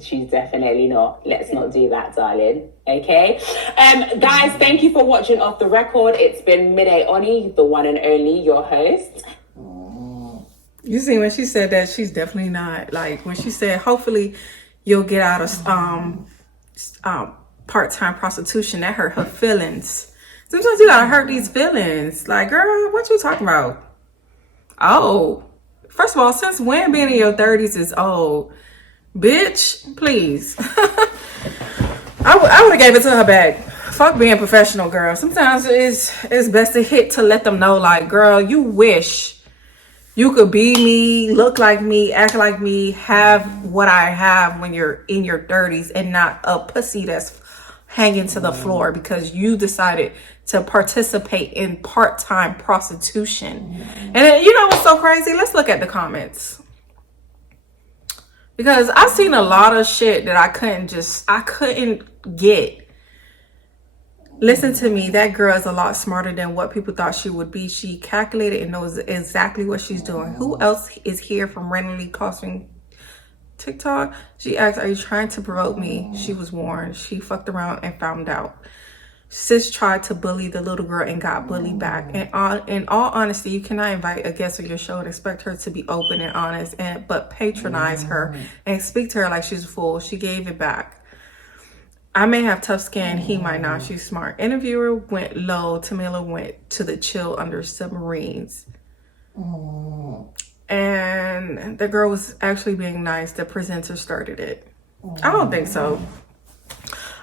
She's definitely not. Let's not do that, darling. Okay? Guys, thank you for watching Off the Record. It's been Midday Oni, the one and only, your host. You see, when she said that, she's definitely not. Like, when she said, hopefully you'll get out of part-time prostitution, that hurt her feelings. Sometimes you gotta hurt these feelings. Like, girl, what you talking about? Oh, First of all, since when being in your 30s is old? Bitch, please. I would have gave it to her back. Fuck being professional, girl. Sometimes it's best to hit to let them know, like, girl, you wish you could be me, look like me, act like me, have what I have when you're in your 30s and not a pussy that's hanging to the floor because you decided to participate in part-time prostitution. And you know what's so crazy? Let's look at the comments. Because I've seen a lot of shit that I couldn't get. Listen to me, that girl is a lot smarter than what people thought she would be. She calculated and knows exactly what she's doing. Who else is here from randomly costing TikTok? She asked, are you trying to provoke me? She was warned. She fucked around and found out. Sis tried to bully the little girl and got bullied back. And in all honesty, you cannot invite a guest on your show and expect her to be open and honest, but patronize her and speak to her like she's a fool. She gave it back. I may have tough skin, he might not. She's smart. Interviewer went low. Tamila went to the chill under submarines. And the girl was actually being nice. The presenter started it. I don't think so.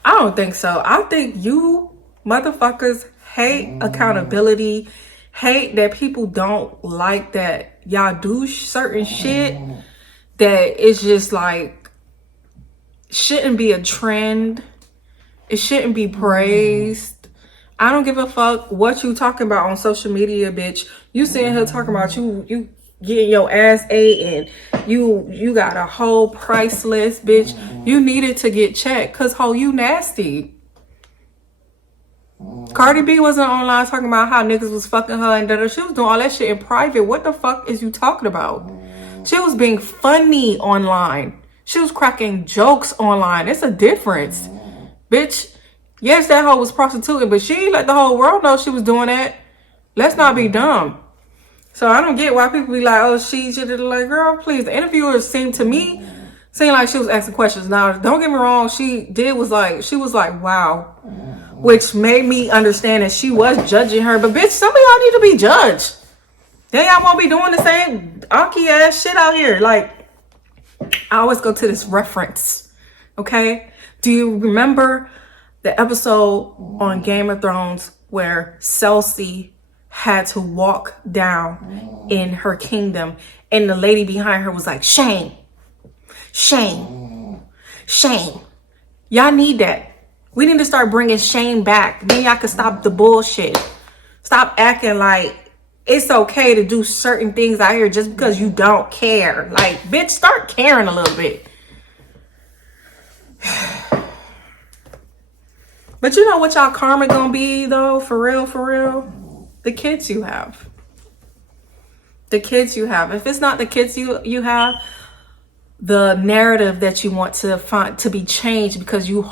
I think you motherfuckers hate accountability. Hate that people don't like that y'all do certain shit that is just like shouldn't be a trend. It shouldn't be praised. I don't give a fuck what you talking about on social media, bitch. You sitting here talking about you getting your ass ate and you got a whole price list, bitch. You needed to get checked because ho, you nasty. Cardi B wasn't online talking about how niggas was fucking her and she was doing all that shit in private. What the fuck is you talking about? She was being funny online. She was cracking jokes online. It's a difference. Bitch, yes, that hoe was prostituting, but she let the whole world know she was doing that. Let's not be dumb. So I don't get why people be like, oh, she should have, like, girl, please. The interviewer seemed like she was asking questions. Now, don't get me wrong, she was like, wow. Which made me understand that she was judging her. But bitch, some of y'all need to be judged. Then y'all won't be doing the same honky ass shit out here. Like, I always go to this reference. Okay? Do you remember the episode on Game of Thrones where Cersei had to walk down in her kingdom and the lady behind her was like, shame, shame, shame. Y'all need that. We need to start bringing shame back. Then y'all can stop the bullshit. Stop acting like it's okay to do certain things out here just because you don't care. Like, bitch, start caring a little bit. But you know what y'all karma gonna be though, for real? The kids you have. The kids you have. If it's not the kids you have, the narrative that you want to find to be changed because you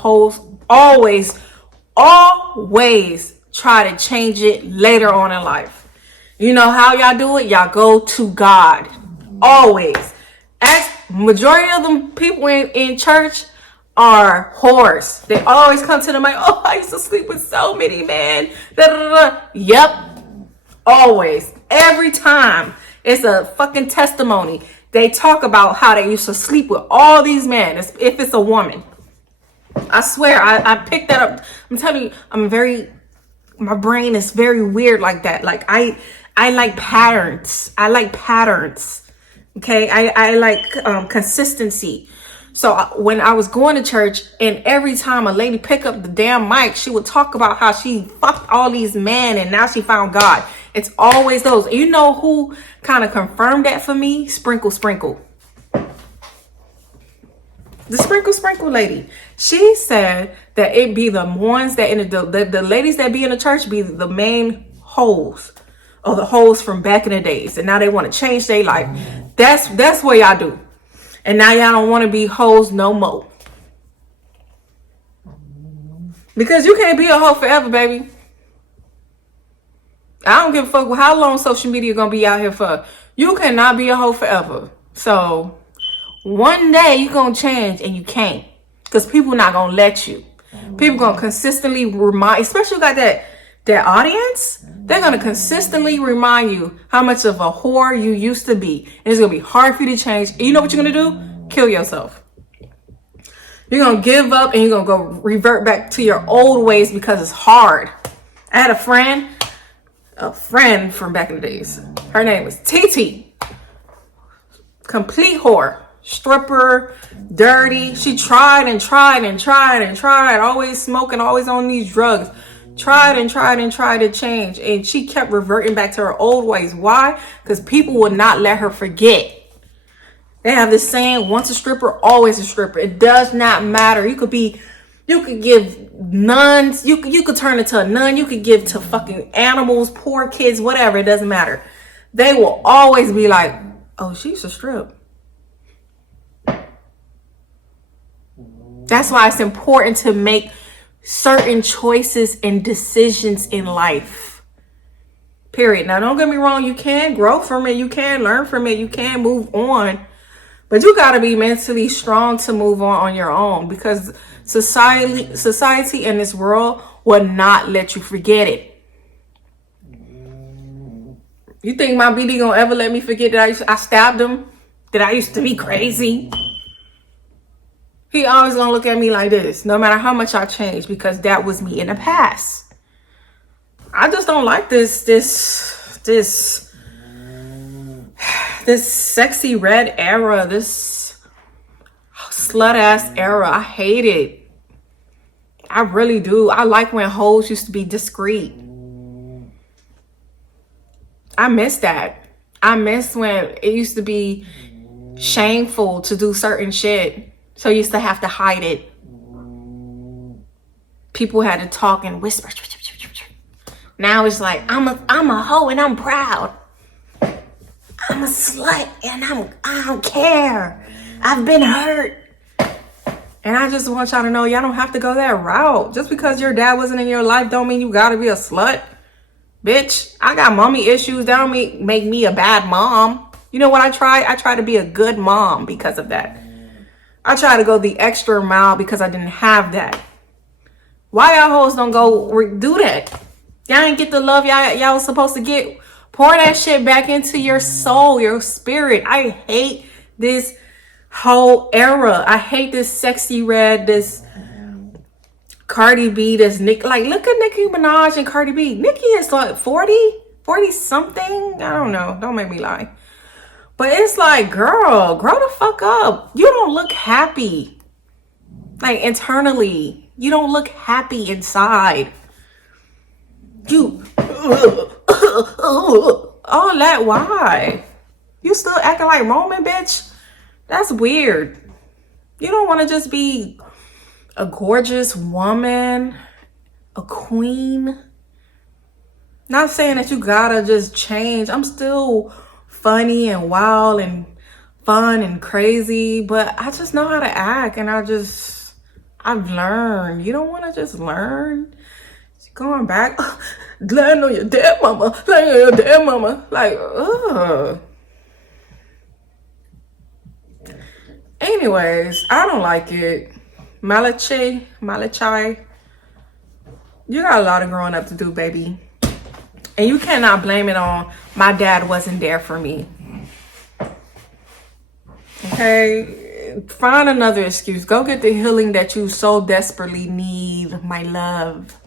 always try to change it later on in life. You know how y'all do it? Y'all go to God. Always. Majority of them people in church are whores. They always come to them like, oh, I used to sleep with so many men. Da, da, da, da. Yep. Always. Every time. It's a fucking testimony. They talk about how they used to sleep with all these men. If it's a woman. I swear, I picked that up. I'm telling you, my brain is very weird like that. Like, I like patterns. I like patterns. Okay? I like consistency. So when I was going to church and every time a lady pick up the damn mic, she would talk about how she fucked all these men and now she found God. It's always those. You know who kind of confirmed that for me? Sprinkle. The sprinkle lady. She said that it be the ones that the ladies that be in the church be the main hoes. Or the hoes from back in the days. And now they want to change their life. That's what y'all do. And now y'all don't want to be hoes no more. Because you can't be a hoe forever, baby. I don't give a fuck how long social media gonna be out here for. You cannot be a hoe forever. So one day you gonna change and you can't. Because people not gonna let you. People gonna consistently remind, especially you got that audience. They're going to consistently remind you how much of a whore you used to be. And it's going to be hard for you to change. And you know what you're going to do? Kill yourself. You're going to give up and you're going to go revert back to your old ways because it's hard. I had a friend from back in the days. Her name was TT. Complete whore. Stripper, dirty. She tried and tried and tried and tried. Always smoking, always on these drugs. Tried and tried and tried to change. And she kept reverting back to her old ways. Why? Because people would not let her forget. They have this saying, once a stripper, always a stripper. It does not matter. You could give nuns. You could turn into a nun. You could give to fucking animals, poor kids, whatever. It doesn't matter. They will always be like, oh, she's a strip. That's why it's important to make certain choices and decisions in life. Period. Now, don't get me wrong. You can grow from it. You can learn from it. You can move on. But you got to be mentally strong to move on your own, because society in this world will not let you forget it. You think my BD gonna ever let me forget that I stabbed him? That I used to be crazy? He always gonna look at me like this, no matter how much I change, because that was me in the past. I just don't like this sexy red era, this slut ass era. I hate it. I really do. I like when hoes used to be discreet. I miss that. I miss when it used to be shameful to do certain shit. So you used to have to hide it. People had to talk and whisper. Now it's like, I'm a hoe and I'm proud. I'm a slut and I don't care. I've been hurt. And I just want y'all to know, y'all don't have to go that route. Just because your dad wasn't in your life don't mean you gotta be a slut. Bitch, I got mommy issues. That don't make me a bad mom. You know what I try? I try to be a good mom because of that. I try to go the extra mile because I didn't have that. Why y'all hoes don't go do that? Y'all ain't get the love y'all was supposed to get. Pour that shit back into your soul, your spirit. I hate this whole era. I hate this sexy red, this Cardi B, this Nick. Like, look at Nicki Minaj and Cardi B. Nicki is like 40 something. I don't know. Don't make me lie. But it's like, girl, grow the fuck up. You don't look happy. Like, internally. You don't look happy inside. You... all that, why? You still acting like Roman, bitch? That's weird. You don't want to just be a gorgeous woman, a queen. Not saying that you gotta just change. I'm still funny and wild and fun and crazy, but I just know how to act, and I've learned. You don't want to just learn. Going back, lying on your dead mama, lying on your dead mama. Like, ugh. Anyways, I don't like it. Malachi, you got a lot of growing up to do, baby. And you cannot blame it on my dad wasn't there for me. Okay? Find another excuse. Go get the healing that you so desperately need, my love.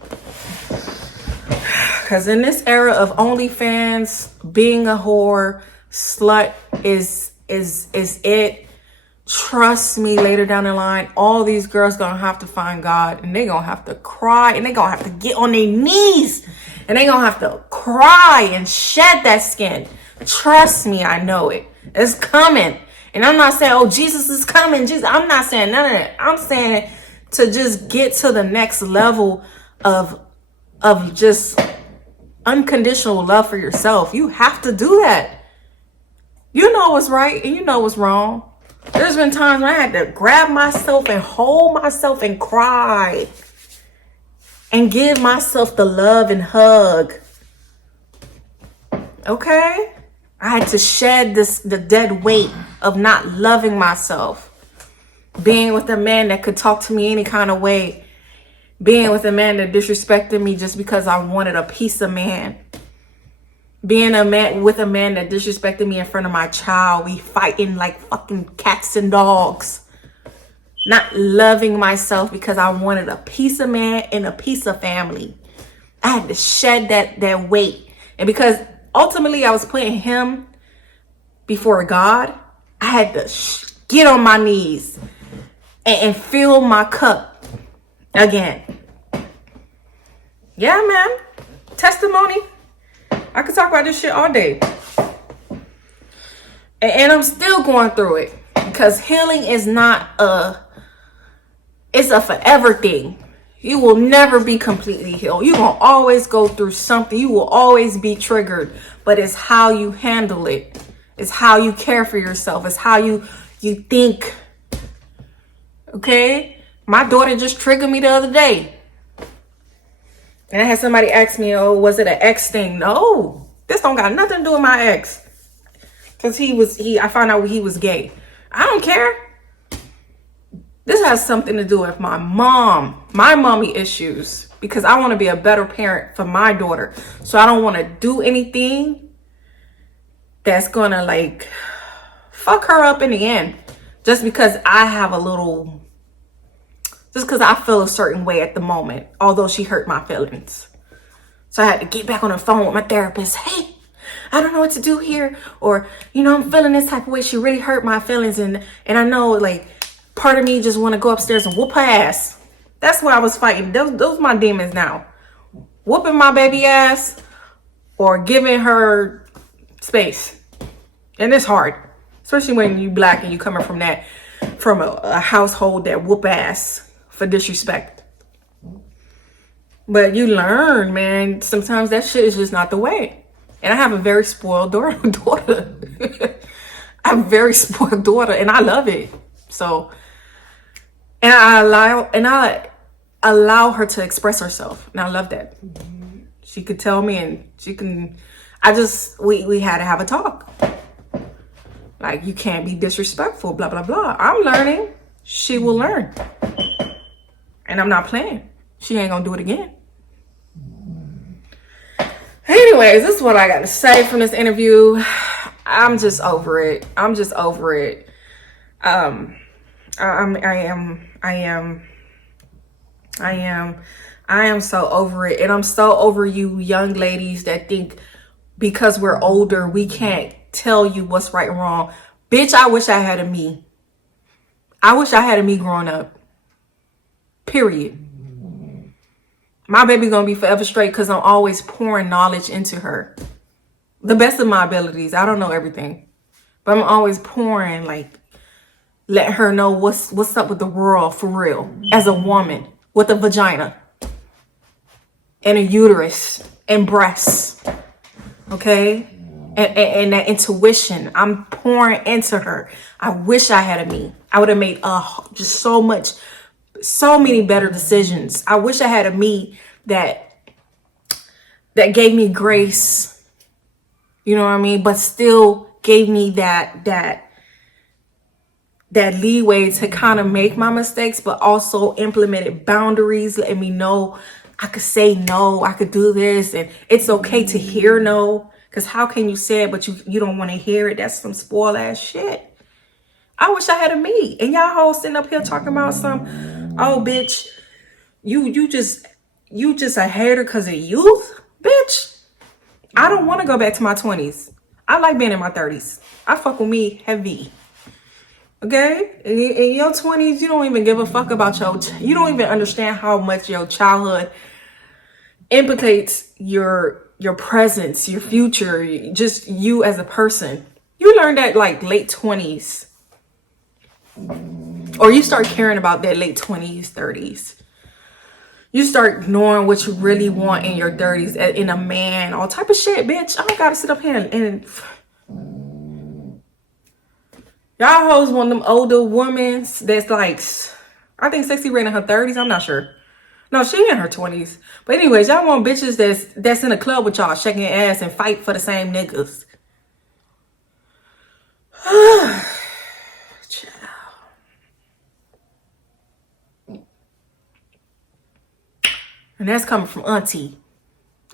Because in this era of OnlyFans, being a whore, slut is it. Trust me, later down the line, all these girls gonna have to find God, and they gonna have to cry, and they gonna have to get on their knees, and they gonna have to cry and shed that skin. Trust me, I know it. It's coming. And I'm not saying, oh, Jesus is coming. I'm not saying none of that. I'm saying to just get to the next level of just unconditional love for yourself. You have to do that. You know what's right and you know what's wrong. There's been times when I had to grab myself and hold myself and cry and give myself the love and hug. Okay? I had to shed the dead weight of not loving myself. Being with a man that could talk to me any kind of way. Being with a man that disrespected me just because I wanted a piece of man. being a man with a man that disrespected me in front of my child. We fighting like fucking cats and dogs. Not loving myself because I wanted a piece of man and a piece of family. I had to shed that weight. And because ultimately I was putting him before God, I had to get on my knees and fill my cup again. Yeah, man. Testimony. I could talk about this shit all day. And I'm still going through it. Because healing is not it's a forever thing. You will never be completely healed. You're going to always go through something. You will always be triggered. But it's how you handle it. It's how you care for yourself. It's how you think. Okay? My daughter just triggered me the other day. And I had somebody ask me, oh, was it an ex thing? No. This don't got nothing to do with my ex. Because I found out he was gay. I don't care. This has something to do with my mommy issues. Because I want to be a better parent for my daughter. So I don't want to do anything that's going to like fuck her up in the end. Just because I feel a certain way at the moment. Although she hurt my feelings. So I had to get back on the phone with my therapist. Hey, I don't know what to do here. Or, I'm feeling this type of way. She really hurt my feelings. And I know like part of me just want to go upstairs and whoop her ass. That's what I was fighting. Those my demons now. Whooping my baby ass or giving her space. And it's hard. Especially when you black and you coming from a household that whoop ass for disrespect. But you learn, man. Sometimes that shit is just not the way. And I have a very spoiled daughter. I have a very spoiled daughter and I love it. So, and I allow her to express herself. And I love that. She could tell me and we had to have a talk. Like, you can't be disrespectful, blah, blah, blah. I'm learning. She will learn. And I'm not playing. She ain't gonna do it again. Anyways, this is what I got to say from this interview. I'm just over it. I am so over it. And I'm so over you young ladies that think because we're older, we can't tell you what's right and wrong. Bitch, I wish I had a me. I wish I had a me growing up. Period. My baby gonna be forever straight because I'm always pouring knowledge into her. The best of my abilities. I don't know everything. But I'm always pouring, like, let her know what's up with the world for real. As a woman with a vagina. And a uterus. And breasts. Okay? And that intuition. I'm pouring into her. I wish I had a me. I would have made just so many better decisions. I wish I had a me that gave me grace, you know what I mean, but still gave me that leeway to kind of make my mistakes, but also implemented boundaries, letting me know I could say no, I could do this, and it's okay to hear no, because how can you say it but you don't want to hear it? That's some spoiled ass shit. I wish I had a me. And y'all hoes sitting up here talking about oh bitch, you just a hater because of youth? Bitch, I don't want to go back to my 20s. I like being in my 30s. I fuck with me heavy. Okay? In your 20s, you don't even give a fuck about you don't even understand how much your childhood implicates your presence, your future, just you as a person. You learn that like late 20s. Or you start caring about that late 20s, 30s. You start knowing what you really want in your 30s, in a man, all type of shit, bitch. I don't gotta sit up here and y'all hoes want them older women that's like, I think Sexy Red in her 30s. I'm not sure. No, she in her 20s. But anyways, y'all want bitches that's in a club with y'all, shaking your ass and fight for the same niggas. And that's coming from auntie.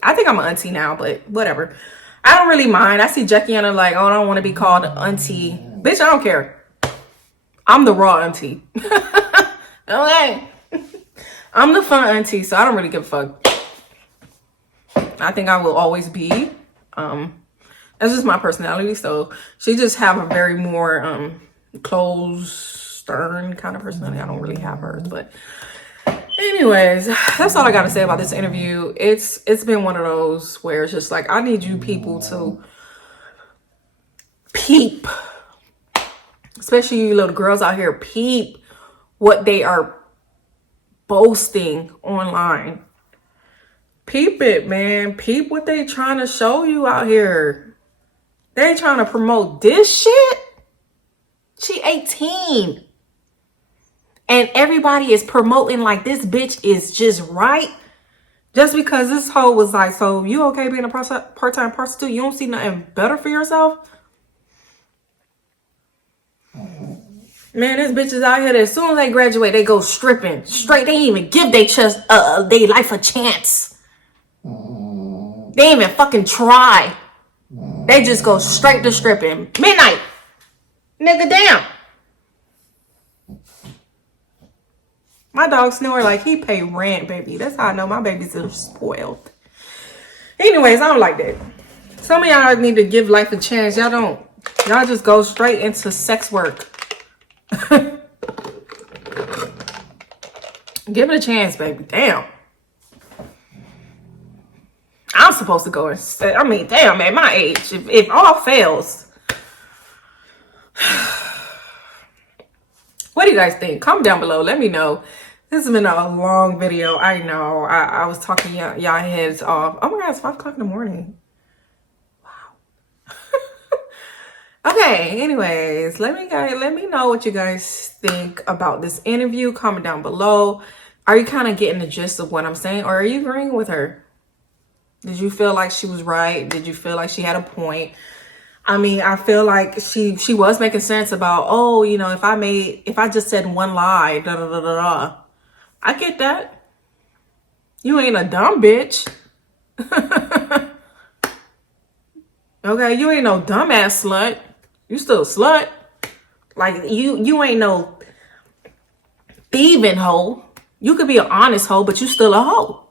I think I'm an auntie now, but whatever. I don't really mind. I see Jackie Anna like, oh, I don't want to be called auntie. Bitch, I don't care. I'm the raw auntie. Okay. I'm the fun auntie, so I don't really give a fuck. I think I will always be. That's just my personality. So she just have a very more closed, stern kind of personality. I don't really have hers, but anyways, that's all I got to say about this interview. It's been one of those where it's just like, I need you people to peep, especially you little girls out here, peep what they are boasting online. Peep it, man. Peep what they trying to show you out here. They trying to promote this shit. She 18. And everybody is promoting like this bitch is just right. Just because this hoe was like, so you okay being a part-time prostitute? You don't see nothing better for yourself? Man, this bitch is out here that as soon as they graduate, they go stripping. Straight, they ain't even give they life a chance. They ain't even fucking try. They just go straight to stripping. Midnight. Nigga, damn. My dog snore like he pay rent, baby. That's how I know my babies are spoiled. Anyways, I don't like that. Some of y'all need to give life a chance. Y'all don't. Y'all just go straight into sex work. Give it a chance, baby. Damn. I'm supposed to go and say, I mean, damn, at my age, if all fails. What do you guys think? Comment down below. Let me know. This has been a long video. I know. I was talking y'all heads off. Oh my God, it's 5 o'clock in the morning. Wow. Okay, anyways, let me know what you guys think about this interview. Comment down below. Are you kind of getting the gist of what I'm saying, or are you agreeing with her? Did you feel like she was right? Did you feel like she had a point? I mean, I feel like she was making sense about, oh, you know, if I just said one lie, da da da da da. I get that. You ain't a dumb bitch. Okay, you ain't no dumbass slut. You still a slut. Like you ain't no thieving hoe. You could be an honest hoe, but you still a hoe.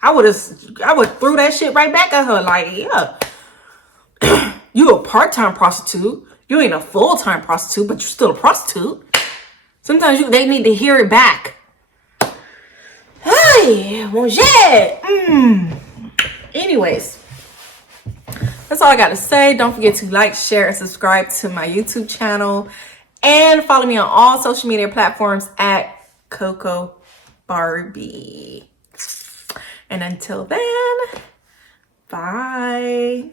I would threw that shit right back at her. Like, yeah. You a part-time prostitute. You ain't a full-time prostitute, but you're still a prostitute. Sometimes they need to hear it back. Hey, mon jet. Anyways, that's all I got to say. Don't forget to like, share, and subscribe to my YouTube channel. And follow me on all social media platforms at Coco Barbie. And until then, bye.